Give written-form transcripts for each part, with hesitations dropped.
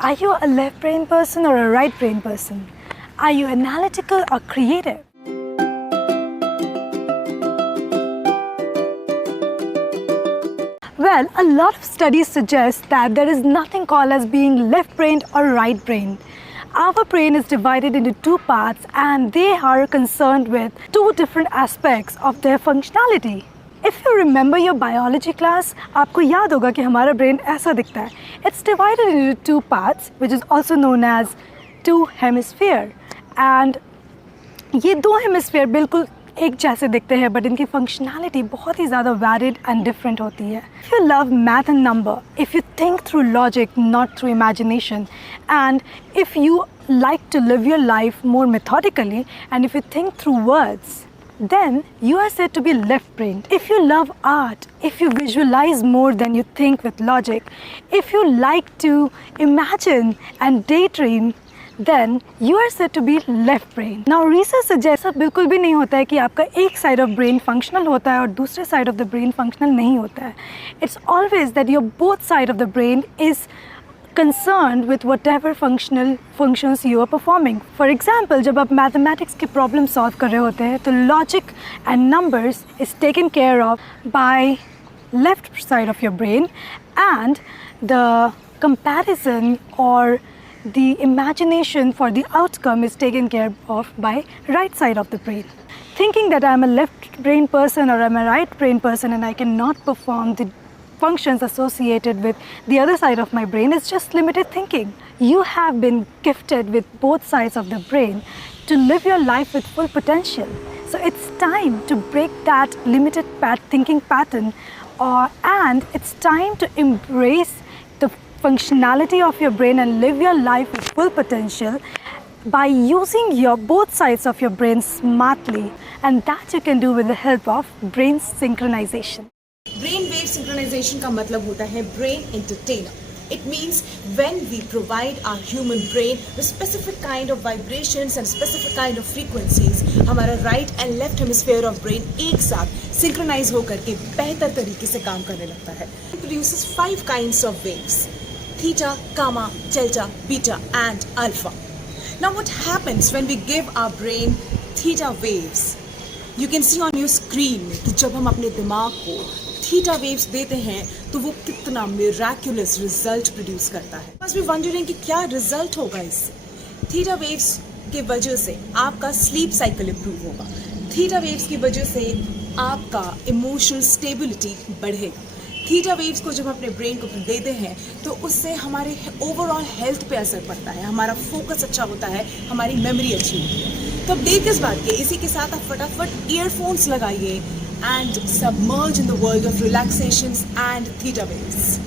Are you a left brain person or a right brain person? Are you analytical or creative? Well, a lot of studies suggest that there is nothing called as being left-brained or right-brained. Our brain is divided into two parts and they are concerned with two different aspects of their functionality. If you remember your biology class, आपको याद होगा कि हमारा brain ऐसा दिखता है. It's divided into two parts, which is also known as two hemisphere. And ये दो हेमिस्फीयर बिल्कुल एक जैसे दिखते हैं बट इनकी फंक्शनैलिटी बहुत ही ज़्यादा वैरिड एंड डिफरेंट होती है. If you love math and number, if you think through logic not through imagination, and if you like to live your life more methodically, and if you think through words, then you are said to be left-brained. If you love art, if you visualize more than you think with logic, if you like to imagine and daydream, then you are said to be left-brained. Now research suggests ऐसा बिल्कुल भी नहीं होता है कि आपका एक side of brain functional होता है और दूसरे side of the brain functional नहीं होता है. It's always that your both side of the brain is concerned with whatever functions you are performing. For example, जब आप mathematics के problem solve कर रहे होते हैं तो logic and numbers is taken care of by left side of your brain, and the comparison or the imagination for the outcome is taken care of by right side of the brain. Thinking that I'm a left brain person or I'm a right brain person and I cannot perform the functions associated with the other side of my brain is just limited thinking. You have been gifted with both sides of the brain to live your life with full potential. So it's time to break that limited thinking pattern, and it's time to embrace the functionality of your brain and live your life with full potential by using your both sides of your brain smartly, and that you can do with the help of brain synchronization. Brain wave synchronization का मतलब होता है brain entertainer. It means when we provide our human brain with specific kind of vibrations and specific kind of frequencies, हमारा right and left hemisphere of brain एक साथ synchronize होकर के बेहतर तरीके से काम करने लगता है. It produces 5 kinds of waves: theta, gamma, delta, beta and alpha. Now what happens when we give our brain theta waves? You can see on your screen कि जब हम अपने दिमाग को थीटा वेव्स देते हैं तो वो कितना मिराक्युलस रिजल्ट प्रोड्यूस करता है. मस्ट बी वंडरिंग कि क्या रिजल्ट होगा इससे. थीटा वेव्स के वजह से आपका स्लीप साइकिल इंप्रूव होगा. थीटा वेव्स की वजह से आपका इमोशनल स्टेबिलिटी बढ़ेगा. थीटा वेव्स को जब हम अपने ब्रेन को देते हैं तो उससे हमारे ओवरऑल हेल्थ पे असर पड़ता है. हमारा फोकस अच्छा होता है, हमारी मेमोरी अच्छी होती है. तो अब देर किस बात की, इसी के साथ आप फटाफट ईयरफोन्स लगाइए and submerge in the world of relaxations and theta waves.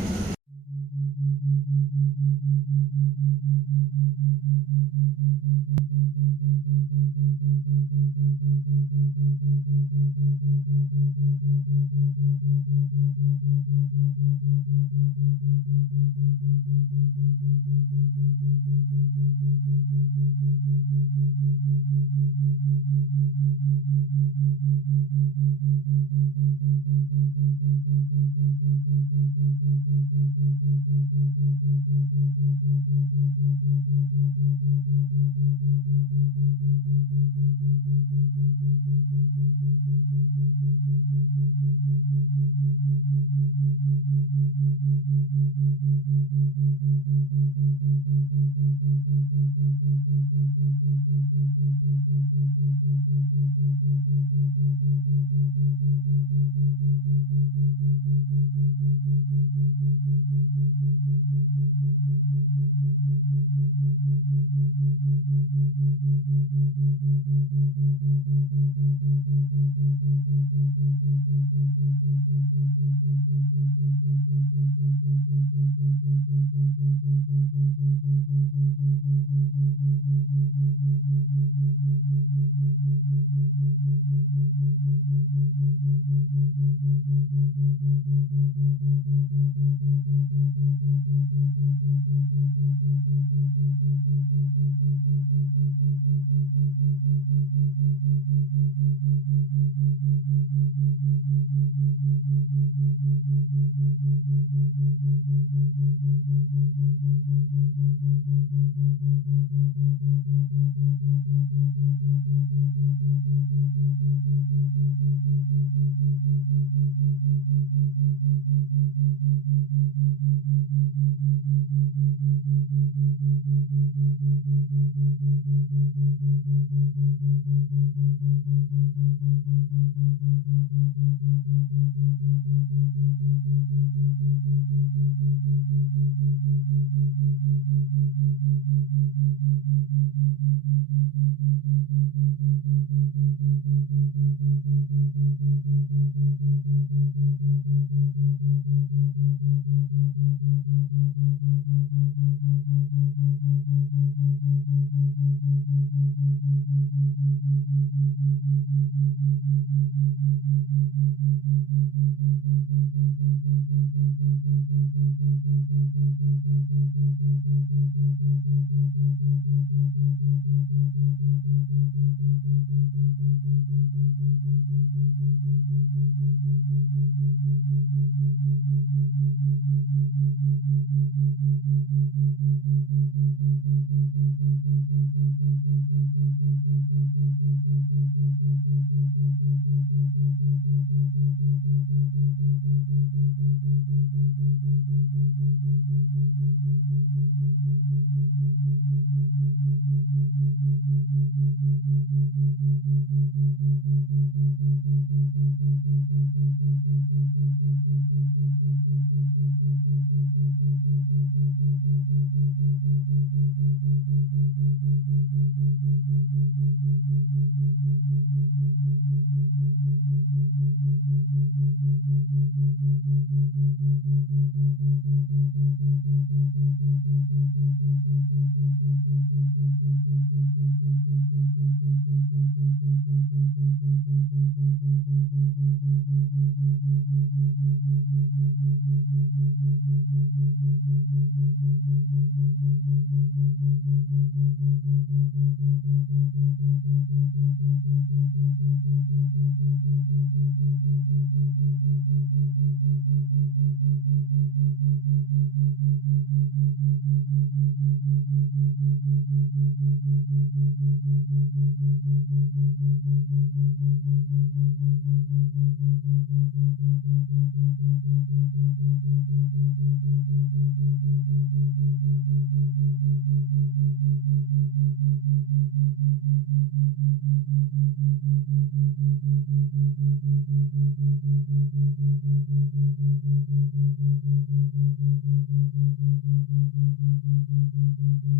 you.